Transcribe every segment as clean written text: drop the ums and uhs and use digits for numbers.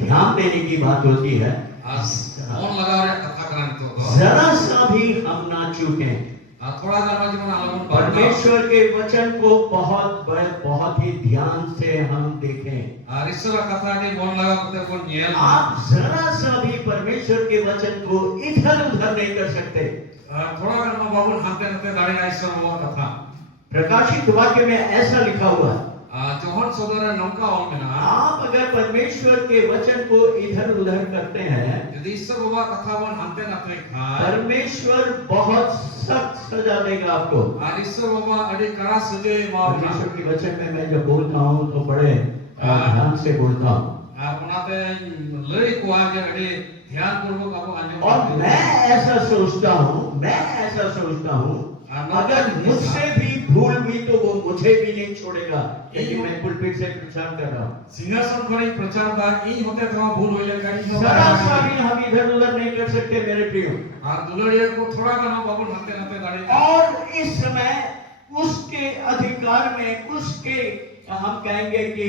ध्यान देने की बात होती है, मन लगाव रे कथा करा नितो दो जरा सा भी हम ना चूकें, थोड़ा गाना जीवन आलमन परमेश्वर के वचन को बहुत ही ध्यान से हम देखें। ईश्वर कथा के मन लगा कते कोन नेल आप जरा सा भी परमेश्वर के वचन को इधर उधर नहीं कर सकते। थोड़ा गाना बाबू हाथे हाथे दाड़े ईश्वर वो कथा प्रकाशित वाक्य में ऐसा लिखा हुआ है, जोहन सदर नौका ऑल में ना आप अगर परमेश्वर के वचन को इधर उधर करते हैं, यदि ईश्वर बाबा कथा वन हाथे नाते खा परमेश्वर बहुत सख्त सजा देगा आपको। ईश्वर बाबा अड़ी कड़ा सजे मावना परमेश्वर के वचन में मैं जब बोलता हूँ तो बड़े ध्यान से बोलता हूँ, उनाते लई को आगे अड़ी ध्यान पूर्वक आपको आने और मैं ऐसा सोचता हूँ अगर मुझसे भी भूल हुई तो वो मुझे भी नहीं छोड़ेगा, क्योंकि मैं पुलपिट से प्रचार कर रहा हूँ। सिंहासन पर प्रचार दा इन होते थोड़ा भूल हो जाएगा जरा सा भी हम इधर उधर नहीं कर सकते मेरे प्रियो। दुलड़िया को थोड़ा गाना बाबू नाते नाते दाड़े और इस समय उसके अधिकार में, उसके हम कहेंगे कि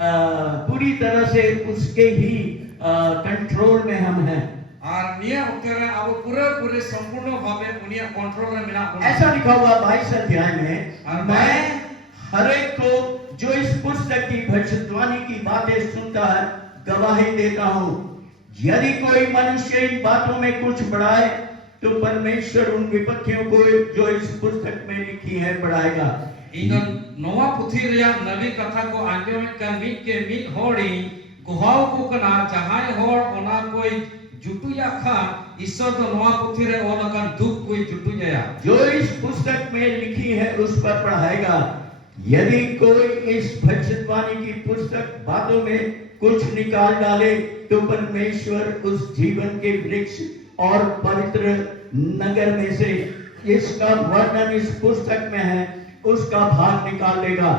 पूरी तरह से उसके ही कंट्रोल में हम हैं। और निया उत्तरे अब पूरे संपूर्ण भावे उनिया कंट्रोल में मिला ऐसा लिखा हुआ 22 अध्याय में, मैं हर एक को जो इस पुस्तक की भविष्यवाणी की बातें सुनता है गवाही देता हूँ। यदि कोई मनुष्य इन बातों में कुछ बढ़ाए तो परमेश्वर उन विपत्तियों को जो इस पुस्तक में लिखी है बढ़ाएगा। इन नोवा पुथी रिया नबी कथा को आंजो में कमी के मिट होड़ी गुहाओ को कना जहां होड़ ओना कोई जुटुया खा ईश्वर तो नोवा पुथी रे ओना का दुख कोई जुटु जाया जो इस पुस्तक में लिखी है उस पर पढ़ाएगा। यदि कोई इस भविष्यवाणी की पुस्तक बातों में कुछ निकाल डाले तो परमेश्वर उस जीवन के वृक्ष और पवित्र नगर में से इसका वर्णन इस पुस्तक में है उसका भाग निकाल लेगा।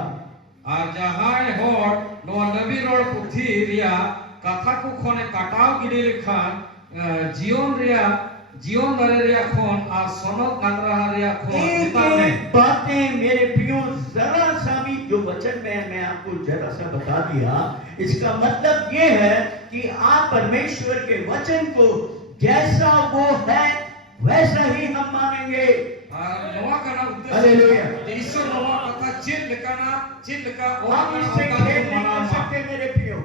और जहां होड़ नो नबी रोड पुथी रिया कथा को खोने काटाव गिरे लिखान जीवन दरे रिया खोन और सोनत नगरा रिया खोन बातें मेरे प्रियो जरा सा भी जो वचन में मैं आपको जरा सा बता दिया, इसका मतलब ये है कि आप परमेश्वर के वचन को जैसा वो है वैसा ही हम मानेंगे। नोवा का हालेलुया। ईश्वर नोवा कथा चित लिखा आप इससे खेल नहीं कर सकते मेरे प्रियो।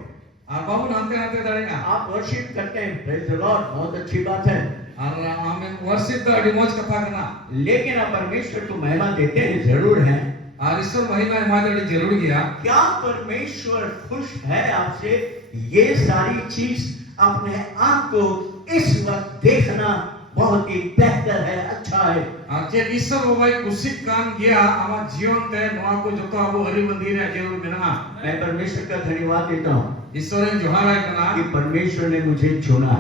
बाबू नाते नाते दड़ेगा आप वर्शिप करते हैं, प्रेज द लॉर्ड, बहुत अच्छी बात है। और हमें वर्शिप तो अड़ी मौज कथा करना, लेकिन आप परमेश्वर को महिमा देते हैं जरूर हैं। और ईश्वर महिमा हमारे लिए जरूर गया। क्या परमेश्वर खुश है आपसे? ये सारी चीज अपने आप को इस वक्त देखना बहुत ही बेहतर है, अच्छा है। जे ईश्वर बाबा कुशिक कान गया हमारा जीवन ते नोआ को जो तो अब हरि मंदिर है जरूर बिना मैं परमेश्वर का धन्यवाद देता हूँ ईश्वर ने जोहार है कना कि परमेश्वर ने मुझे चुना।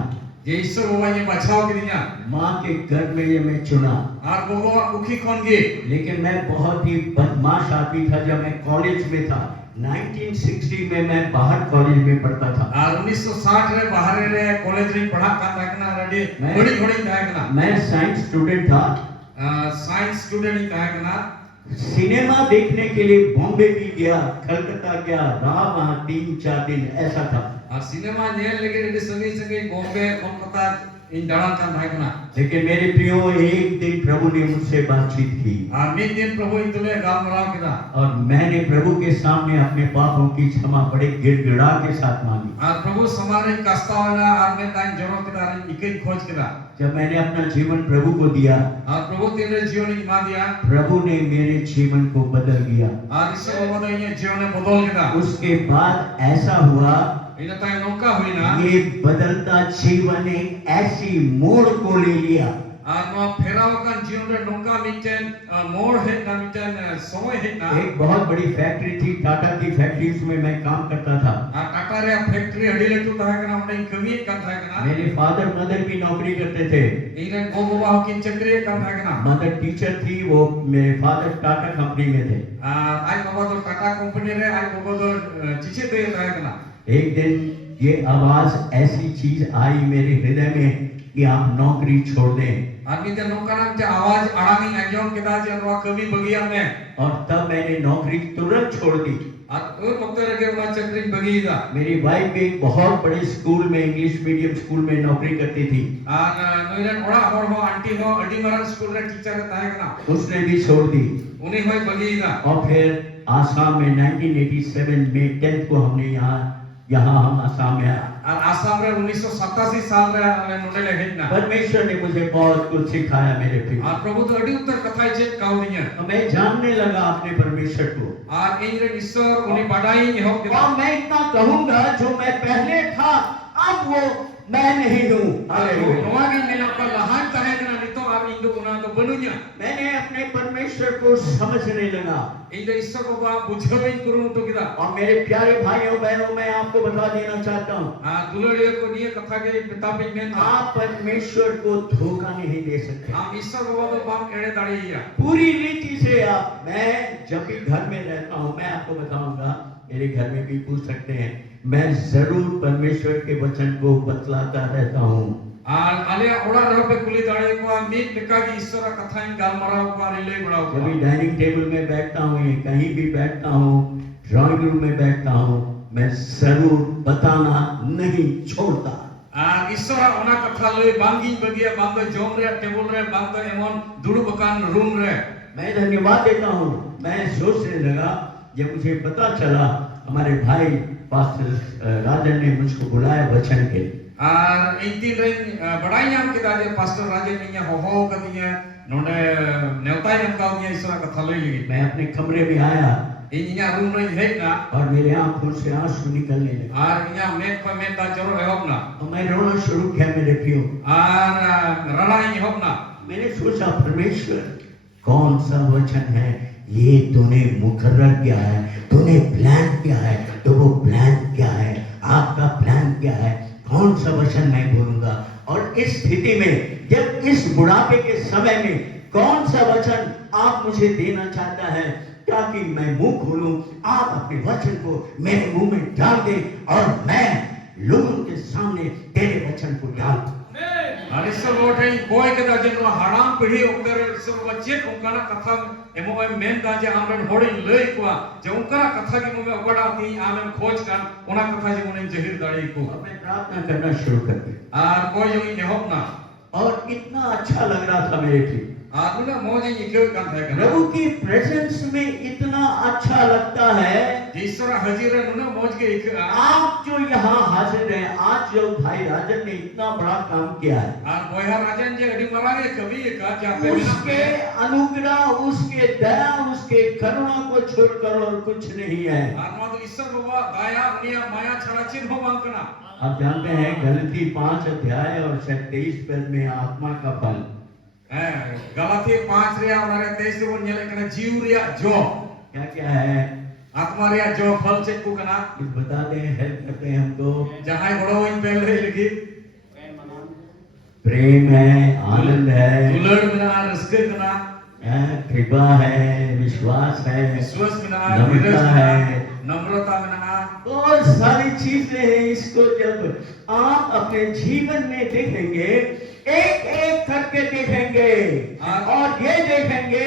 जे ईश्वर बाबा ये बचाव के दिया माँ के गर्भ में ये मैं चुना। और बाबा कुखी कौन गए, लेकिन मैं बहुत ही बदमाश आदमी था जब मैं कॉलेज में था। 1960 में मैं बाहर कॉलेज में पढ़ता था। और 1960 रे बाहर रे कॉलेज रे पढ़ा का था रेडी बड़ी थोड़ी था कना। मैं साइंस स्टूडेंट था। साइंस स्टूडेंट ही था कना। सिनेमा देखने के लिए बॉम्बे भी गया, कलकत्ता गया, रहा वहाँ 3-4 दिन, ऐसा था। और सिनेमा नेल लगे रेडी संगे बॉम्बे कोलकाता इन दड़ान का था कना। लेकिन मेरे प्रियो एक दिन प्रभु ने मुझसे बातचीत की। और एक दिन प्रभु इतने गामराव किया और मैंने प्रभु के सामने अपने पापों की क्षमा बड़े गिड़गिड़ा के साथ मांगी। और प्रभु समारे कष्टावना और मैं ताइन जरो के दारे इके खोज किया। जब मैंने अपना जीवन प्रभु को दिया और प्रभु तेरे जीवन की मां दिया, प्रभु ने मेरे जीवन को बदल दिया। और ईश्वर बाबा ने जीवन ने बदल किया। उसके बाद ऐसा हुआ इन ताइन नौका हुई ना, ये बदलता जीवन एक ऐसी मोड़ को ले लिया। और नो फेराव का जीवन रे नौका मिटेन मोड़ है ना, मिटेन समय है ना। एक बहुत बड़ी फैक्ट्री थी, टाटा की फैक्ट्री, उसमें मैं काम करता था। टाटा रे फैक्ट्री हडी लेटू था कना उडे कमी का था कना। मेरे फादर मदर भी नौकरी करते थे। इने गोगोबा की चक्री का था कना। मदर टीचर थी, वो मेरे फादर टाटा कंपनी में थे। आई बाबा तो टाटा कंपनी रे आई बाबा तो चिचे दे था कना। एक दिन ये आवाज ऐसी चीज आई मेरे हृदय में कि आप नौकरी छोड़ दें। आदमी ते नौका नाम ते आवाज आड़ानी अंजोम केदा जे नवा कमी बगिया में। और तब मैंने नौकरी तुरंत छोड़ दी। At waktu rege una chakri bagi da. मेरी वाइफ भी एक बहुत बड़े स्कूल में, इंग्लिश मीडियम स्कूल में नौकरी करती थी। Noiran ora hor ho auntie ho adi maran school re teacher re tahe kana. उसने भी छोड़ दी Uni hoi bagi da. और फिर आसाम में 1987 में 10th को हमने यहाँ हम आसाम में आए। Ar Assam re 1987 साल रे ale node le hej na. परमेश्वर ने मुझे बहुत कुछ सिखाया मेरे प्रिय। Ar Prabhu to adi uttar kathai chet kau dinya. तो मैं जानने लगा अपने परमेश्वर को Ar ᱤᱧ ᱨᱮᱱ ᱤᱥᱥᱚᱨ ᱩᱱᱤ ᱵᱟᱰᱟᱭᱤᱧ एहᱚᱵ और ᱠᱮᱫᱟ। मैं इतना कहूंगा जो मैं पहले था अब वो मैं नहीं हूँ। हालेलुया। नोआ गिᱧ मेना का लहान ताहे कना नितो आर ᱤᱧ ᱫᱚ ᱚᱱᱟ ᱫᱚ ᱵᱟᱹᱱᱩᱧᱟ। मैंने अपने परमेश्वर को समझने लगा ᱤᱧ ᱫᱚ ᱤᱥᱥᱚᱨ बाबा बुझाᱣᱤᱧ कुरुमुटु केदा। और मेरे प्यारे भाइयों बहनों मैं आपको बता देना चाहता हूँ दुलड़ियों को निये कथा के पितापिज मेन आप परमेश्वर को धोखा नहीं दे सकते। आम ईश्वर बाबा तो बाम एड़े दाड़िया। पूरी रीति से आप, मैं जब भी घर में रहता हूँ मैं आपको बताऊंगा, मेरे घर में भी पूछ सकते हैं, मैं जरूर परमेश्वर के वचन को बतलाता रहता हूँ। आर आलिया ओड़ा रह पे कुली दाड़े को मीत निका की ईश्वर कथाइन गालमराव को रिले बड़ाव को। कभी डाइनिंग टेबल में बैठता हूँ, कहीं भी बैठता हूँ, ड्राइंग रूम में बैठता हूँ, मैं जरूर बताना नहीं छोड़ता। आर ईश्वर ओना कथा लई बांगिन बगिया बांग जोम रे टेबल रे बांग एमन दुड़ुबकान रूम रे। मैं धन्यवाद देता हूँ। मैं सोचने लगा जब मुझे पता चला हमारे भाई पास्टर राजन ने मुझको बुलाया वचन के लिए। आर इन दिन रे बड़ाई नाम के दाजे पास्टर राजन ने हो कदिया नोने नेवताई हम का दिया ईश्वर कथा लई लगी। मैं अपने कमरे में आया इन्या रूम रे हेना और मेरे आंखों से आंसू निकलने लगे आर इन्या मेक को मेता जरो एहब ना और मैं रोना शुरू किया मेरे प्रियो। आर रड़ाई एहब ना मैंने सोचा परमेश्वर कौन सा वचन है ये तूने मुकर्रर किया है, तूने प्लान किया है, तो वो प्लान क्या है, आपका प्लान क्या है, कौन सा वचन मैं बोलूंगा। और इस स्थिति में जब इस बुढ़ापे के समय में कौन सा वचन आप मुझे देना चाहता है ताकि मैं मुंह खोलूं, आप अपने वचन को मेरे मुंह में डाल दे और मैं लोगों के सामने तेरे वचन को डाल दूं। आर ईश्वर बोटे कोई के दाजे नो हराम पीढ़ी ओकर ईश्वर बच्चे उनका कथा एमो मेन दाजे आमरन होड़ी लई को जे उनका कथा के मुंह में ओगड़ा थी आमें खोज कान ओना कथा जे मुने जहिर दाड़ी को अब मैं प्रार्थना करना शुरू कर दी आर कोई जो एहब ना और इतना अच्छा लग रहा था मेरे लिए। आर उना मौज निकल कान था कना प्रभु की प्रेजेंस में इतना अच्छा लगता है। ईश्वर हाजिर नुना मौज के एक आप जो यहाँ हाजिर हैं, आज जो भाई राजन ने इतना बड़ा काम किया है, आर बोया राजन जे अडी मरागे कवि का क्या पे उसके अनुग्रह, उसके दया, उसके करुणा को छोड़कर और कुछ नहीं है। आर नो तो ईश्वर बाबा दया उनिया माया छड़ा चिन्ह हो मांगना। आप जानते हैं गलती 5 अध्याय और 23 पद में आत्मा का फल, गलाती 5 रे और 23 रे बोल कना जीव रे जो क्या क्या है आत्मा रे जो फल चेक को कना कुछ बता दें, हेल्प करते हैं हमको। जहां बड़ो इन पहले लिखी प्रेम है, आनंद है, दुलड़ मिला रस्के कना कृपा है, विश्वास है, विश्वास मिला नम्रता धीरज है, मिला नम्रता मिला और सारी चीजें हैं। इसको जब आप अपने जीवन में देखेंगे, एक एक करके देखेंगे और ये देखेंगे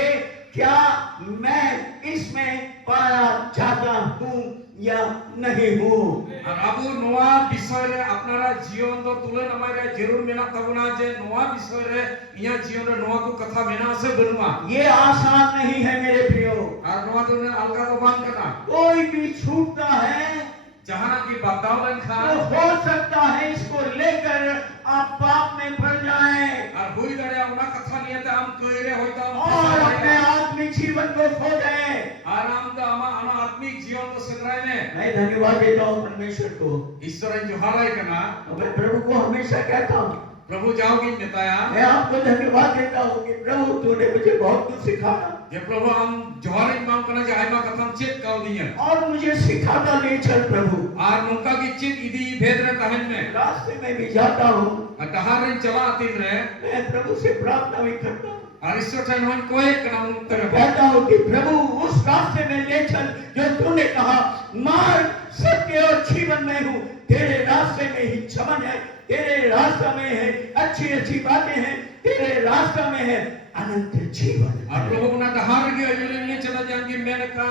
क्या मैं इसमें पाया जाता हूँ या नहीं हूँ। और अब नोआ विषय रे अपनारा जीवन दो तुलन हमारे जरूर मेना तबना जे नोआ विषय रे इया जीवन रे नोआ को कथा मेना से बनवा ये आसान नहीं है मेरे प्रियो। और नोआ तो ने अलगा तो बांध करना कोई भी छूटता है जहां की बतावलन खा तो हो सकता है इसको लेकर आप पाप में पड़ जाएं और हुई दड़े उना कथा नियत हम कइरे होता और अपने आत्मिक जीवन को खो दें। आराम दा अना आत्मिक जीवन को संग्रह में मैं धन्यवाद देता हूँ परमेश्वर को। ईश्वर जो हाराय कना मैं प्रभु को हमेशा कहता हूँ, प्रभु जाओगी नेताया मैं आपको धन्यवाद देता हूँ कि प्रभु तूने मुझे बहुत कुछ सिखाया जे प्रभु हम जोहारी मांग करना जे आइमा कथम चेक काउ दिया और मुझे सिखाता ले चल प्रभु। आर मुका की चित इदी भेद रे तहन में रास्ते में भी जाता हूँ, अटहार रे चला आतिन रे मैं प्रभु से प्रार्थना भी करता हूँ, और ईश्वर ठन होन कोई कना उत्तर कहता हूँ कि प्रभु उस रास्ते में ले चल जो तूने कहा, मार्ग सत्य और जीवन में हूँ, तेरे रास्ते में ही चमन है, तेरे रास्ते में है अच्छी अच्छी बातें हैं, तेरे रास्ता में है अनंत जीवन। Ar probo na dahar ge ayune ni chala jangi meneka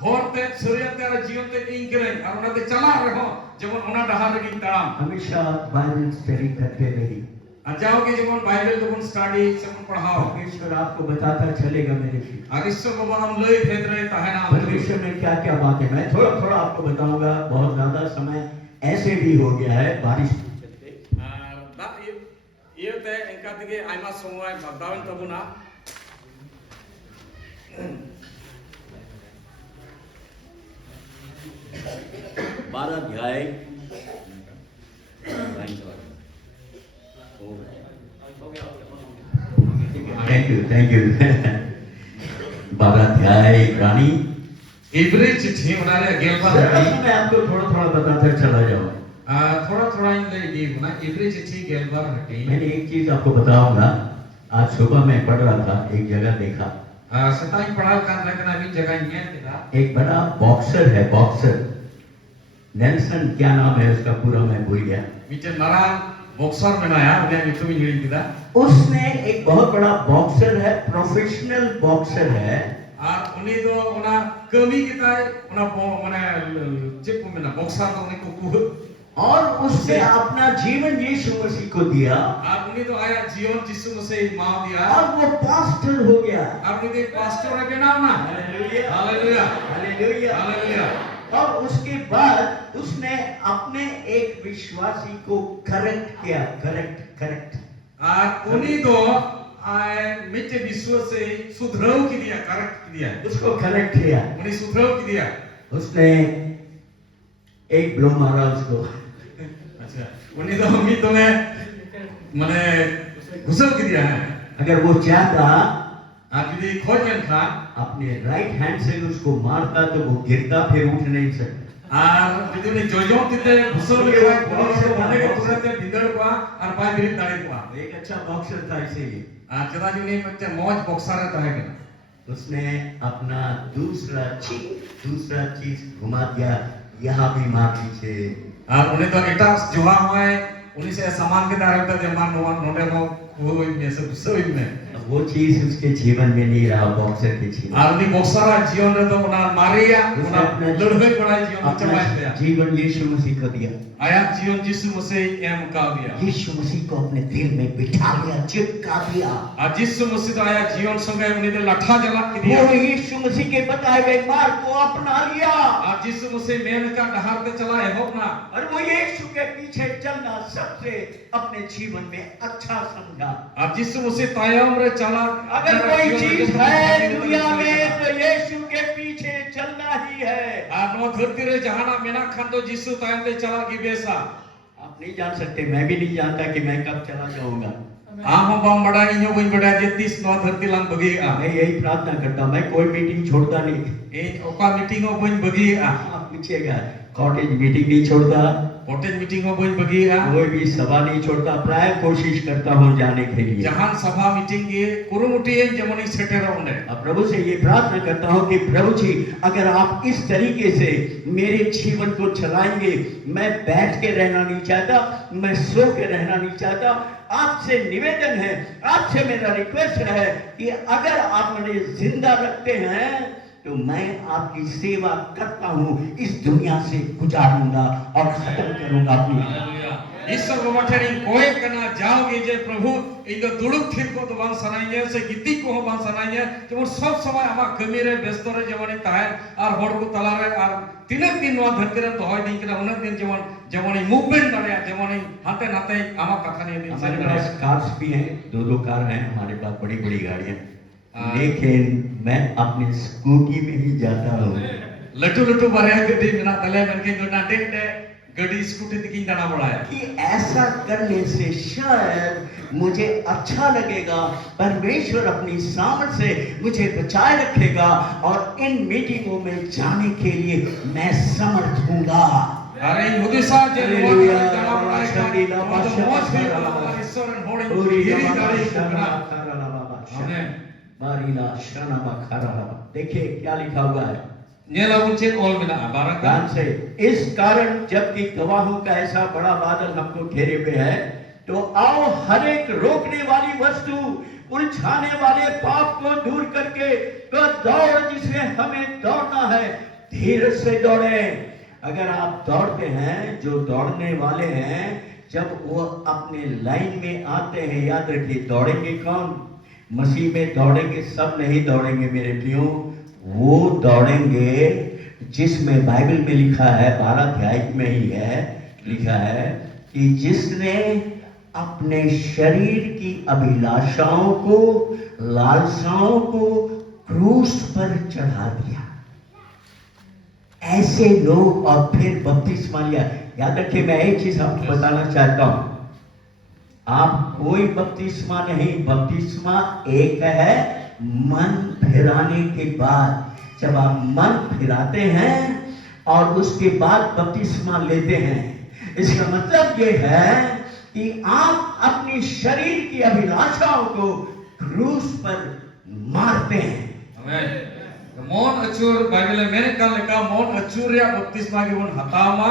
horte suryate ar jionte ingre ar ona te chala reho jemon ona dahar ge taram हमेशा बाइबल स्टडी करते रहिए। ar jaoge jemon bible tobon study semon padhao परमेश्वर आपको बताता चलेगा मेरे फिर ar ishwar baba am loi bhedre tahena परमेश्वर में क्या क्या बात है मैं थोड़ा थोड़ा आपको बताऊंगा। बहुत ज्यादा समय ऐसे भी हो गया है बारिश के चलते। ar da iyote engka dige aima somoy bagdawen tabuna 12 अध्याय थैंक यू 12 अध्याय रानी Ibrahim चिट्ठी उनारे गेलबा मैं आपको थोड़ा थोड़ा बताता चला जाऊं। थोड़ा थोड़ा इन ले दी ना इब्री चिट्ठी गेलबा हटी मैंने एक चीज आपको बताऊंगा। आज सुबह मैं पढ़ रहा था, एक जगह देखा सताई पढ़ा kan रखना भी जगह नहीं kita एक बड़ा बॉक्सर है, बॉक्सर नेल्सन क्या नाम है उसका पूरा मैं भूल गया। Bicara marang boxer menaya udah itu menjadi kita उसने एक बहुत बड़ा बॉक्सर है, प्रोफेशनल बॉक्सर है और उन्हीं तो उना कमी kita उना mana cek pun mana boxer तो उन्हीं को कुह और उसने अपना जीवन यीशु मसीह को दिया और उन्हीं तो आया जीवन जिसु मसीह माँ दिया और वो पास्टर हो गया। और उन्हीं पास्टर है क्या नाम ना हालेलुया हालेलुया हालेलुया हालेलुया और उसके बाद उसने अपने एक विश्वासी को करेक्ट किया, करेक्ट और उन्हीं तो मिट्टे विश्व से सुधराव की दिया करेक्ट की दिया उसको करेक्ट किया। उन्हीं सुधराव की दिया उसने एक ब्लो मारा उसको। अच्छा उन्हीं तो हम ही तुम्हें मने घुसल की दिया है अगर वो चाहता आप यदि खोज में था अपने राइट हैंड से उसको मारता तो वो गिरता फिर उठ नहीं सकता। और यदि उन्हें जोजों तिते घुसल के बाद पुलिस से मारने के तुरंत बिगड़ पा और पाए बिरी ताड़ी पा एक अच्छा बॉक्सर था इसीलिए चला जी ने बच्चे मौज बॉक्सर रहता है क्या उसने अपना दूसरा चीज घुमा दिया, यहाँ भी मार दीजिए। और उन्हें तो इटा जुआ हुआ है उन्हीं से सामान के दायरे में जमान नोटे में वो में से गुस्से में वो चीज उसके जीवन में नहीं रहा, बॉक्सर के जीवन। और उन्हीं बॉक्सर जीवन में तो उन्हें मारिया उन्हें लड़के पड़ा जीवन में चमाए दिया जीवन यीशु मसीह को दिया। आया जीवन यीशु मसीह एम का दिया यीशु मसीह को अपने दिल में बिठा लिया, चिपका दिया। और यीशु मसीह तो आया जीवन संगे उन्हें तो लठा जला के दिया वो यीशु मसीह के बताए गए मार्ग को अपना लिया और यीशु मसीह मेन का डहार पे चला है होना और वो यीशु के पीछे चलना सबसे अपने जीवन में अच्छा समझा। और यीशु मसीह तायम रे चला अगर कोई चीज है दुनिया में तो यीशु के पीछे चलना ही है। और नो धरती रे जहाना मेना खान तो यीशु तायम ते चला की बेसा आप नहीं जान सकते, मैं भी नहीं जानता कि मैं कब चला जाऊंगा। हम बम बड़ा इनो बन बड़ा जे 30 नो धरती लांग बगी मैं यही प्रार्थना करता हूं, मैं कोई मीटिंग छोड़ता नहीं। ए ओका मीटिंग ओ बन बगी आप पूछिएगा, कॉटेज मीटिंग नहीं छोड़ता, कॉटेज मीटिंग ओ बन बगी कोई भी सभा नहीं छोड़ता, प्राय कोशिश करता हूं जाने के लिए। जहां सभा मीटिंग के कुरुमुटी जमनी सेटेर होंडे अब प्रभु से ये प्रार्थना करता हूं कि प्रभु जी अगर आप इस तरीके से मेरे जीवन को चलाएंगे, मैं बैठ के रहना नहीं चाहता, मैं सो के रहना नहीं चाहता। आपसे निवेदन है, आपसे मेरा रिक्वेस्ट है कि अगर आप मुझे जिंदा रखते हैं तो मैं आपकी सेवा करता हूं, इस दुनिया से गुजारूंगा और खत्म करूंगा अपनी। ईश्वर बाबा ठेरी कोई कना जाओगे जे प्रभु इन दुड़ुक थिर को तो बांग सनाइए से गीती को बांग सनाइए कि वो सब समय आमा कमी रे व्यस्त रे जवानी ताहे और होड़ को तला रे और तीन दिन वा धरती रे तो होय नहीं कि उन दिन जवानी मूवमेंट दाड़े जवानी हाथे नाते आमा कथा नहीं दिन हमारे पास कार्स भी हैं, दो कार हैं हमारे पास, बड़ी गाड़ियां, लेकिन मैं अपने स्कूटी में ही जाता हूँ। लटू बारे गड्डी मेना तले मन के गोना टेटे गड्डी स्कूटी दिखी जाना बड़ा है कि ऐसा करने से शायद मुझे अच्छा लगेगा, परमेश्वर अपनी सामर्थ से मुझे बचाए रखेगा और इन मीटिंगों में जाने के लिए मैं समर्थ हूँगा। अरे युदिशा जे हालेलुया, जाना बड़ा है शांतिला तो मौज भी वाला ईश्वर होड़ी गिरी दाड़ी कुकरा आमेन बारीला शरणा खरा। देखिए क्या लिखा हुआ है, नेला उनसे कॉल में ना बारह ध्यान से। इस कारण जबकि गवाहों का ऐसा बड़ा बादल हमको घेरे हुए है, तो आओ हर एक रोकने वाली वस्तु, उलझाने वाले पाप को दूर करके तो दौड़ जिसमें हमें दौड़ना है, धीरज से दौड़े। अगर आप दौड़ते हैं, जो दौड़ने वाले हैं, जब वो अपने लाइन में आते हैं, याद रखिए दौड़ेंगे कौन? मसीह में दौड़ेंगे सब नहीं दौड़ेंगे मेरे प्रियो, वो दौड़ेंगे जिसमें बाइबल में लिखा है, 12 अध्याय में ही है, लिखा है कि जिसने अपने शरीर की अभिलाषाओं को, लालसाओं को क्रूस पर चढ़ा दिया। ऐसे लोग, और फिर बपतिस्मा लिया। याद रखिए, मैं एक चीज आपको बताना चाहता हूं, आप कोई बपतिस्मा नहीं, बपतिस्मा एक है मन फिराने के बाद। जब आप मन फिराते हैं और उसके बाद बपतिस्मा लेते हैं, इसका मतलब ये है कि आप अपनी शरीर की अभिलाषाओं को क्रूस पर मारते हैं। mon acur Bible American leka mon acur ya baptisma gibon hatama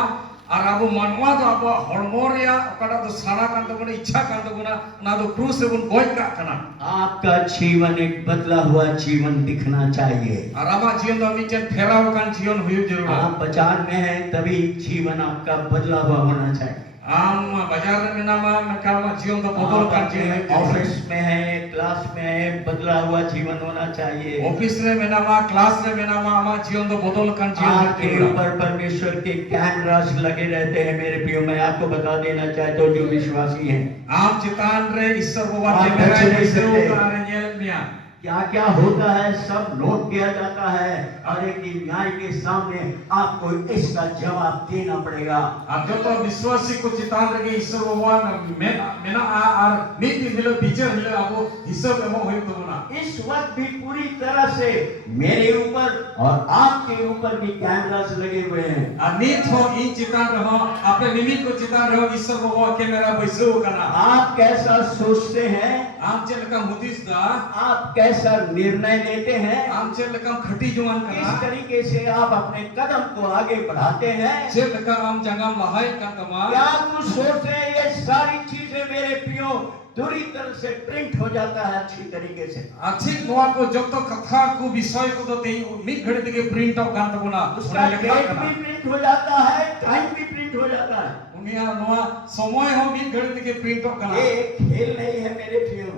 ar abu manwa do abu hormo ya okada do sara kan to guna ichha kan to guna na do cruise bun goi ka kana। आपका जीवन एक बदला हुआ जीवन दिखना चाहिए। ar ama jion do miten pheraw kan jion huyuk jarur। आप बाजार में हैं तभी जीवन आपका बदला हुआ होना चाहिए। am bajar re menama mekarma jion do bodol kan jion office में है, क्लास में है, बदला हुआ जीवन होना चाहिए। office re menama class re menama ama jion do bodol kan jion आपके ऊपर परमेश्वर के कैमरास लगे रहते हैं मेरे प्रियो। मैं आपको बता देना चाहता हूँ जो विश्वासी हैं, am चितान रे ईश्वर बाबा आप कैमरा बच नहीं रे सकते। उतारे nyel मिया क्या क्या होता है सब नोट किया जाता है, और एक न्याय के सामने आपको इसका जवाब देना पड़ेगा। अब जो तो विश्वासी को चितान लगे ईश्वर भगवान मेना आर नीति मिलो बिचर मिलो आपको ईश्वर एमो होई तो ना। इस वक्त भी पूरी तरह से मेरे ऊपर और आपके ऊपर भी कैमरास लगे हुए हैं। अब नीत हो इन चितान रहो, अपने निमित को चितान रहो, ईश्वर भगवान कैमरा बैसो करना। आप कैसा सोचते हैं, आम चल का मुदिस दा, आप कैसा निर्णय लेते हैं, आम चल का खटी जुआन किस करना, तरीके से आप अपने कदम को आगे बढ़ाते हैं, चल का आम जंगम लहाई का कमा। क्या कुछ सोचते हैं, ये सारी चीजें मेरे प्रियो दूरी तरह से प्रिंट हो जाता है अच्छी तरीके से। अच्छी नोआ को जब तो कथा को विषय को तो ते मिट घड़ी तक प्रिंट आउट कर तो ना उसका डेट भी प्रिंट हो जाता है, टाइम भी प्रिंट हो जाता है। उनिया नोआ समय हो मिट घड़ी तक प्रिंट आउट करना। ये एक खेल नहीं है मेरे प्रियो।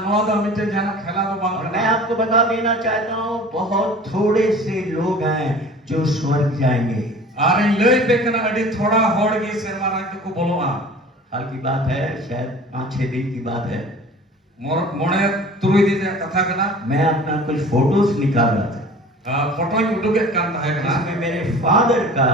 नोआ दा मिटे जाना खेला तो बांग और मैं आपको बता देना चाहता हूँ, बहुत थोड़े से लोग हैं जो स्वर्ग जाएंगे। अरे लय पे कना अड़ी थोड़ा होड़ गे शर्मा रात को बोलो आ। हाल की बात है, शायद 5-6 दिन की बात है। मोने तुरुई दिन कथा कना मैं अपना कुछ फोटोज निकाल रहा था, फोटो उडुके कान है कना जिसमें मेरे फादर का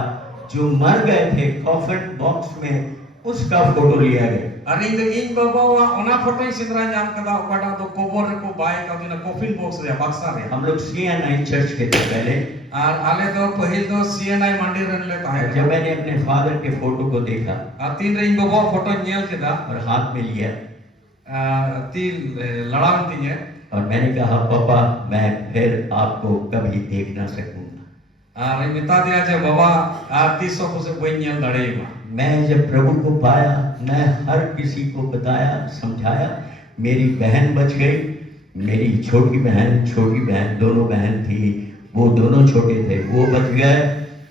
जो मर गए थे कॉफन बॉक्स में, उसका फोटो लिया गया। अरे इन बाबा वा ओना फोटो सिंदरा जान कदा ओकाटा तो कोबर को बाय का दिन कॉफिन बॉक्स रे बक्सा रे। हम लोग CNI चर्च के थे पहले, और आले तो पहिल तो CNI मंदिर रन ले ताहे। जब मैंने अपने फादर के फोटो को देखा आ तीन रे इन बाबा फोटो नेल केदा और हाथ में लिया, तीन लड़ान तीन और मैंने कहा पापा मैं फिर आपको कभी देख ना सकूंगा। अरे मिता दिया जे बाबा आरती सो को से कोई नेल लड़ेगा। मैं जब प्रभु को पाया, मैं हर किसी को बताया, समझाया। मेरी बहन बच गई, मेरी छोटी बहन दोनों बहन थी, वो दोनों छोटे थे, वो बच गए।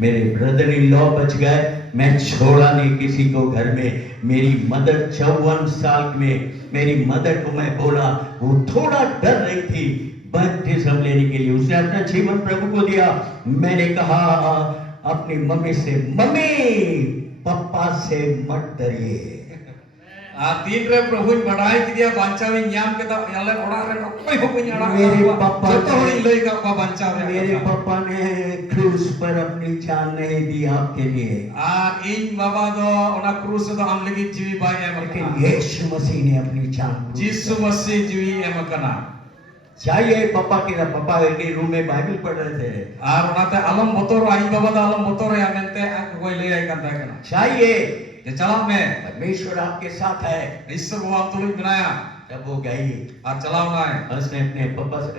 मेरे ब्रदर इन लॉ बच गए। मैं छोड़ा नहीं किसी को घर में। मेरी मदर 54 साल में, मेरी मदर को मैं बोला, वो थोड़ा डर रही थी बपतिस्मा लेने के लिए, उसने अपना जीवन प्रभु को दिया। मैंने कहा अपनी मम्मी से, मम्मी पापा से मत डरिए। तीन रे प्रभु बढ़ाई दिया बांचावे न्याम के ता याले ओड़ा रे कोई हो कोई अड़ा मेरे पापा तो होई लई का का बांचावे। मेरे पापा ने क्रूस पर अपनी जान नहीं दी आपके लिए, आ इन बाबा दो ओना क्रूस तो हम लगी जीवी बाय एम लेकिन यीशु मसीह ने अपनी जान यीशु मसीह जीवी एम कना चाहिए। पापा के रूम में बाइबल पढ़ रहे थे, और ओनाते आलम बतोर आई बाबा दा आलम बतोर या मेनते कोई ले आई कंदा कना चाहिए। ये चला में परमेश्वर आपके साथ है। ईश्वर बाबा तुलुई बनाया तब वो गई, ar chalaw nai उसने अपने पापा से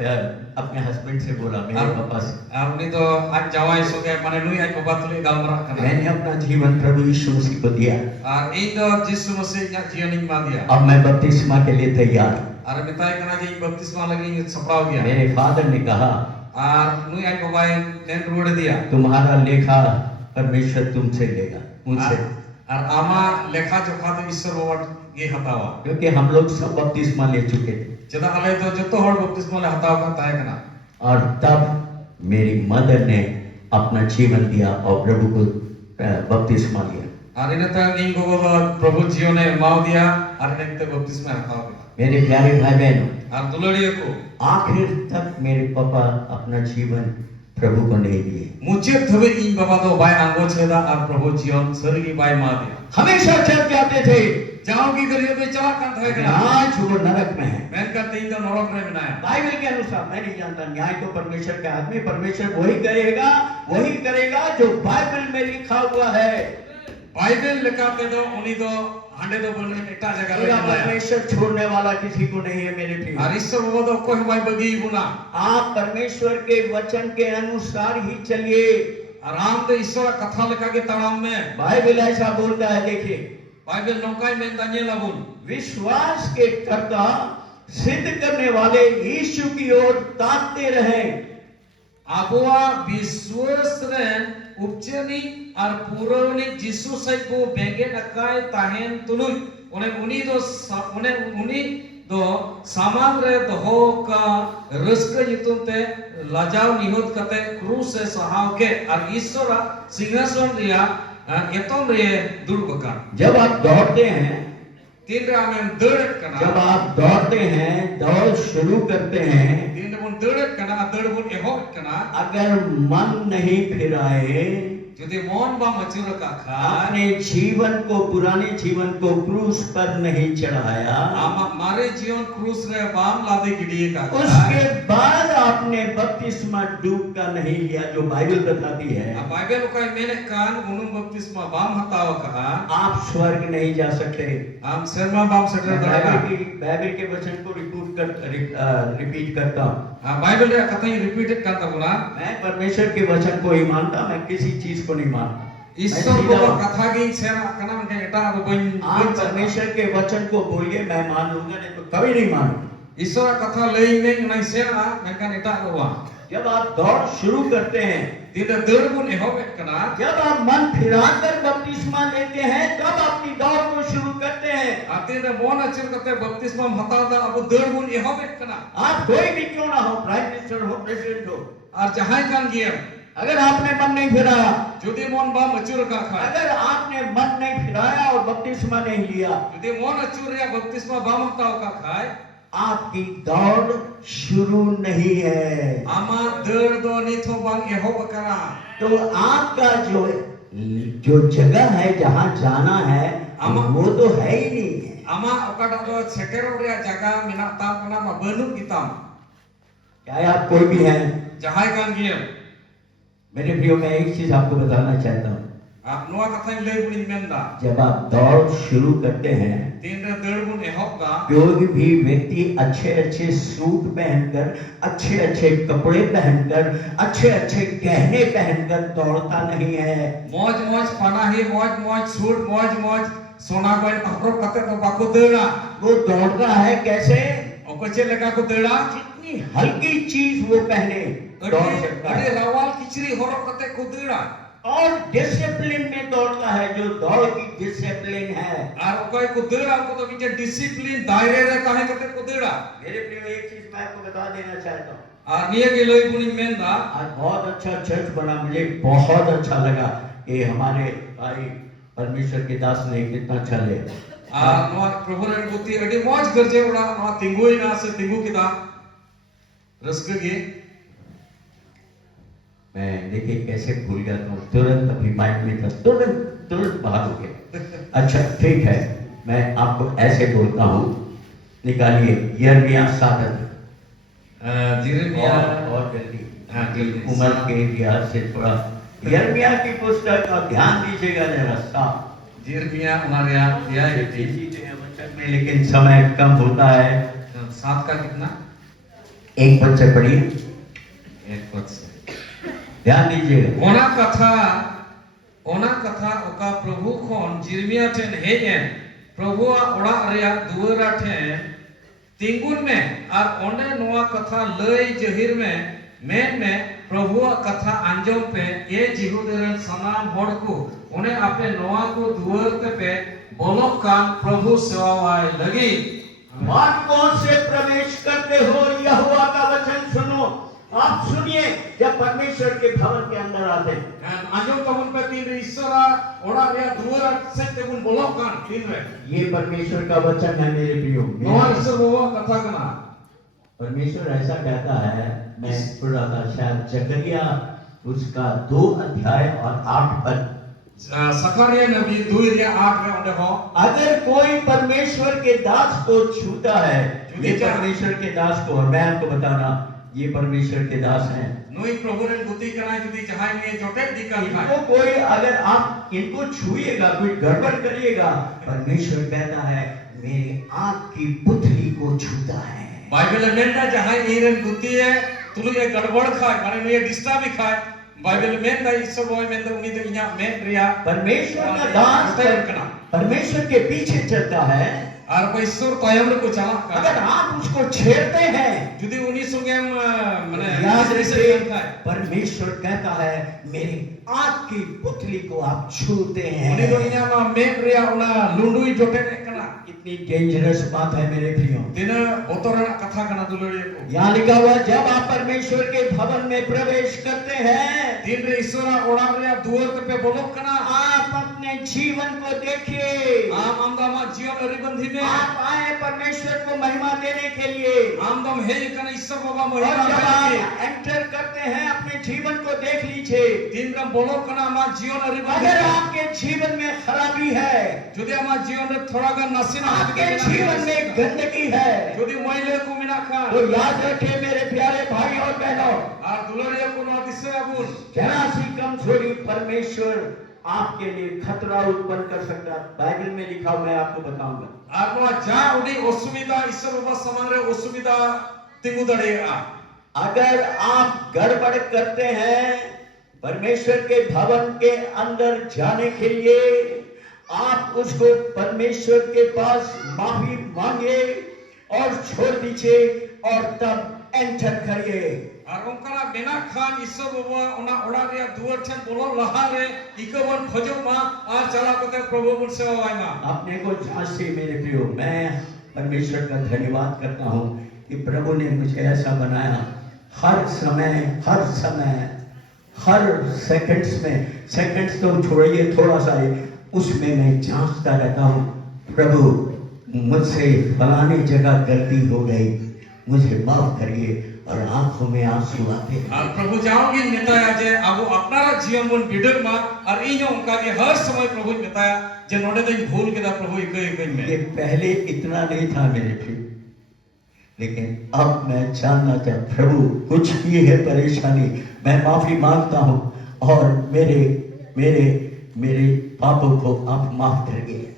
अपने हस्बैंड से बोला, मेरे पापा से, ar uni do aj jawai soge mane nui aj baba tuli galmarah kana मैंने अपना जीवन प्रभु यीशु मसीह को दिया, ar ᱤᱧ do Jisu Masih inyag jion ᱤᱧ ᱮᱢᱟ ᱫᱮᱭᱟ अब मैं बपतिस्मा के लिए तैयार। ar metai kana je ᱤᱧ baptisma lagi ᱤᱧ sapraw geya मेरे फादर ने कहा, ar nui aj babai nen ruwade diya तुम्हारा लेखा परमेश्वर तुमसे लेगा, मुझसे, ar ama lekha jokha do Ishwar baba ge hatawa क्योंकि हम लोग सब बपतिस्मा ले चुके थे। cheda ale do joto hor baptisma le hataw ka tahe kana और तब मेरी मदर ने अपना जीवन दिया और प्रभु को बपतिस्मा लिया। ar inata ᱤᱧ gogo do prabhu jione emaw diya ar nente baptisma hataw kena मेरे प्यारे भाई बहनों, ar duladiya ko आखिर तक मेरे पापा अपना जीवन प्रभु को नहीं दिए। मुचेत dhabi ᱤᱧ baba do bai angoch leda ar prabhu jion sarigi bai ema diya हमेशा चल जाते थे, jaogi gariyo do chalak kan tahe kana आज वो नरक में है। menkan tein do norok re menaya Bible के अनुसार मैं नहीं जानता, न्याय तो परमेश्वर का आदमी, परमेश्वर वही करेगा जो बाइबल में लिखा हुआ है। Bible lekate do uni do hande do bone eta jaga re मेरा menaya परमेश्वर छोड़ने वाला किसी को नहीं है मेरे प्रिय। ar Ishwar baba do koi bai bagi ibuna आप परमेश्वर के वचन के अनुसार ही चलिए। ar am do Ishwar katha leka ge taram me Bible ऐसा बोलता है, देखिए, बाइबल नौकाई में तन्ये labun विश्वास के कर्ता सिद्ध करने वाले यीशु की ओर ताकते रहे। abuwa biswas ren upcheni ar puroni Jisu sai bo benge nakai tahen tului one uni do samang re doho ka raska nyutum te lajaw nihot kate krus se sahaw ke ar Ishwara singhason riya etom re durbakan जब आप दौड़ते हैं, tin re amen deuret जब kana आप दौड़ते हैं, दौड़ शुरू करते हैं, tin re bun deuret kana deur bun ehok kana अगर मन नहीं फिराए, jodi mon ba macur ka khai अपने जीवन को, पुराने जीवन को क्रूस पर नहीं चढ़ाया, ama mare jion krus re bam lade gidiye ka उसके बाद आपने बपतिस्मा डूब का नहीं लिया, जो बाइबल बताती है, Bible kai mene kan unum baptisma bam hataw ka आप स्वर्ग नहीं जा सकते। am serma bam setter daraga Bible के वचन को रिपीट करता हूँ। Bible re kathai repeated kan tabuna मैं परमेश्वर के वचन को ही मानता, मैं किसी चीज को नहीं मानता। Ishwar ko katha ge sera kana man eta ado bain आप परमेश्वर के वचन को बोलिए, मैं मान लूंगा, नहीं तो कभी नहीं मान। Ishwar katha lei neng nai sera menkan eta ado wa जब आप दौड़ शुरू करते हैं, tinda deur bun ehok kana जब आप मन फिराकर बपतिस्मा लेते हैं, तब अपनी दौड़ को शुरू करते हैं। tinda mon achur kate baptisma hataw da abu deur bun ehok kana आप कोई भी क्यों ना हो, प्राइम मिनिस्टर हो, प्रेसिडेंट हो, ar jahai kan giem अगर आपने मन नहीं फिराया, jodi mon bam achur ka khai अगर आपने मन नहीं फिराया और बपतिस्मा नहीं लिया, jodi mon achur ya baptisma bam hataw ka khai आपकी दौड़ शुरू नहीं है। ama deur do nitho bang ehok kana तो आपका जो जगह है, जहाँ जाना है, वो तो है ही नहीं है। ama okada do setero ria jaga menak tam kana ma benu kitam चाहे आप कोई भी हैं, jahai kan giem मेरे प्रियो, मैं एक चीज आपको बताना चाहता हूँ, noa kathai lei bun menda जब आप दौड़ शुरू करते हैं, tinda deur bun ehok da कोई भी व्यक्ति अच्छे अच्छे सूट पहनकर, अच्छे अच्छे कपड़े पहनकर, अच्छे अच्छे गहने पहनकर दौड़ता नहीं है। moj panahi moj suit moj sona goin akrok kate do bako deura वो दौड़ता है कैसे? okoche leka ko deura जितनी हल्की चीज वो पहने दौड़ सकता ade है, rawal kichri horok kate ko deura और डिसिप्लिन में दौड़ता है, जो दौड़ की डिसिप्लिन है। ar okai ko deura ko to mite discipline daire re tahe kate ko deura मेरे प्रियो, एक चीज मैं आपको बता देना चाहता हूँ, ar niye ge loi bun menda आज बहुत अच्छा चर्च बना, मुझे बहुत अच्छा लगा कि हमारे भाई परमेश्वर के दास ने कितना अच्छा ले। noa prabhu ren buti adi moj garje ora noa tingui na se tingu kita raska ge मैं देखिए कैसे भूल गया था, तुरंत अभी माइंड में था, तुरंत बाहर हो गया। अच्छा ठीक है, मैं आपको ऐसे बोलता हूँ, निकालिए यिर्मयाह 7 Jeremia और जल्दी जल्दी उम्र के लिहाज से थोड़ा यिर्मयाह की पुस्तक का ध्यान दीजिएगा जरा, साफ Jeremia unaria ya चीजें हैं, पुस्तक में, लेकिन समय कम होता है। 7 का कितना? एक पद से पढ़िए, 1 पद से ध्यान दीजिएगा। ओना कथा ओका प्रभु खन जिरमिया ठेन हेज एन प्रभुआ ओड़ा रेया दुआरा ठेन तिंगुन में और ओंडे नोआ कथा लय जहिर में प्रभुआ कथा आंजम पे ये जिहुदेरन सनाम होड़ को उन्हें अपने नोआ को दुआर पे बोलोक कान प्रभु सेवावाय लगी। कौन से प्रवेश करते हो, यहोवा का वचन सुनो। आप सुनिए, जब परमेश्वर के भवन के अंदर आते हैं, आंजम तमुन पे तीन ईश्वरा ओड़ा रेया दुआरा से तेगुन बोलोक कान तीन रे ये परमेश्वर का वचन है मेरे प्रियो। नोआ ईश्वर बोवा कथा कना परमेश्वर ऐसा कहता है, मैं पढ़ रहा था शायद जकरिया उसका 2 अध्याय और 8 पद। सखरिया नबी 2:8 में उन्हें हो अगर कोई परमेश्वर के दास को छूता है, ये छूता है। परमेश्वर के दास को, और मैं आपको बताना ये परमेश्वर के दास हैं। नोई प्रभु ने बुद्धि कना जुदी जहां में जोटे दिका लिखा इनको कोई, अगर आप इनको छुएगा, कोई गड़बड़ करिएगा, परमेश्वर कहता है मेरी आंख की पुतली को छूता है। बाइबल में ना जहां इरन बुद्धि है तुलु ये गड़बड़ खाए माने ये डिस्टर्ब खाए बाइबल में ना ईश्वर बोय में तो उनी तो इया में रिया परमेश्वर का दास कना परमेश्वर के पीछे चलता है, और कोई ईश्वर तयम को चला अगर आप उसको छेड़ते हैं, जुदी उनी संगे माने याद रखिए, खाए परमेश्वर कहता है मेरी आंख की पुतली को आप छूते उनी तो हैं। इया में रिया उना लुंडुई जोटे कना कितनी डेंजरस बात है मेरे प्रियो। दिन बोतरना कथा कना दुलड़िए को यहाँ लिखा हुआ, जब आप परमेश्वर के भवन में प्रवेश करते हैं, दिन रे ईश्वरा ओड़ा रिया दुआर पे बोलो कना आप अपने जीवन को देखिए। आम आमदामा जीवन रिबंधी में आप आए परमेश्वर को महिमा देने के लिए। आमदम हे कना ईश्वर बाबा और महिमा जब करके आप एंटर करते हैं, अपने जीवन को देख लीजिए। दिन रे बोलो कना मा जीवन रिबंधी अगर आपके जीवन में खराबी है, जुदी आमा जीवन रे थोड़ा गा नसीना आपके जीवन में गंदगी है, जुदी मैले को मिना खा तो याद रखे मेरे प्यारे भाई और बहनों, और दुलड़िए को न दिसे अबुन जरा सी कमजोरी परमेश्वर आपके लिए खतरा उत्पन्न कर सकता है। बाइबल में लिखा हुआ है, आपको बताऊंगा। और नो जा उडी असुविधा ईश्वर बाबा समान रे असुविधा तिंगु दड़ेगा। अगर आप गड़बड़ करते हैं परमेश्वर के भवन के अंदर जाने के लिए, आप उसको परमेश्वर के पास माफी मांगे और छोड़ दीजिए और तब एंटर करिए। और उनका बिना खान ईश्वर बाबा उना ओड़ा रे दुआर ठन बोलो लहा रे इकवन खोजो मा आ चला कते प्रभु बुन सेवा वाई मा अपने को जांच से मेरे प्रियो, मैं परमेश्वर का धन्यवाद करता हूँ कि प्रभु ने मुझे ऐसा बनाया। हर समय हर सेकंड्स तो छोड़िए, थोड़ा सा ही उसमें मैं जांचता रहता हूँ, प्रभु मुझसे फलानी जगह गलती हो गई, मुझे माफ करिए, और आंखों में आंसू आते हैं। और प्रभु जाओगी नेताया जे अब अपना जीवन बन बिडर मा और इनो उनका के हर समय प्रभु नेताया जे नोडे दिन भूल के दा प्रभु इकई में ये पहले इतना नहीं था मेरे प्रिय, लेकिन अब मैं जानना चाहता, प्रभु कुछ भी है परेशानी, मैं माफी मांगता हूँ और मेरे पापों को आप माफ करिए।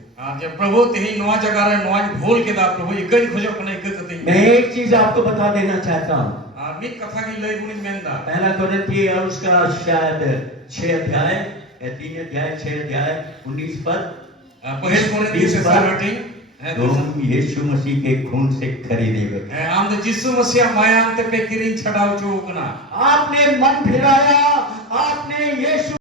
जब प्रभु तेही नवा जगह रे नवा भूल के दा प्रभु इकई खोजो कने इकई कती मैं एक चीज आपको बता देना चाहता हूँ। मित कथा की लई गुणी मेंदा पहला कोरिन्थी और उसका शायद 6 अध्याय या 3 अध्याय 6 अध्याय 19 पद। पहल कोरिन्थी से स्टार्टिंग तुम यीशु मसीह के खून से खरीदे गए। आम तो यीशु मसीह माया अंत पे किरिन छड़ाव चो कना आपने मन फिराया, आपने यीशु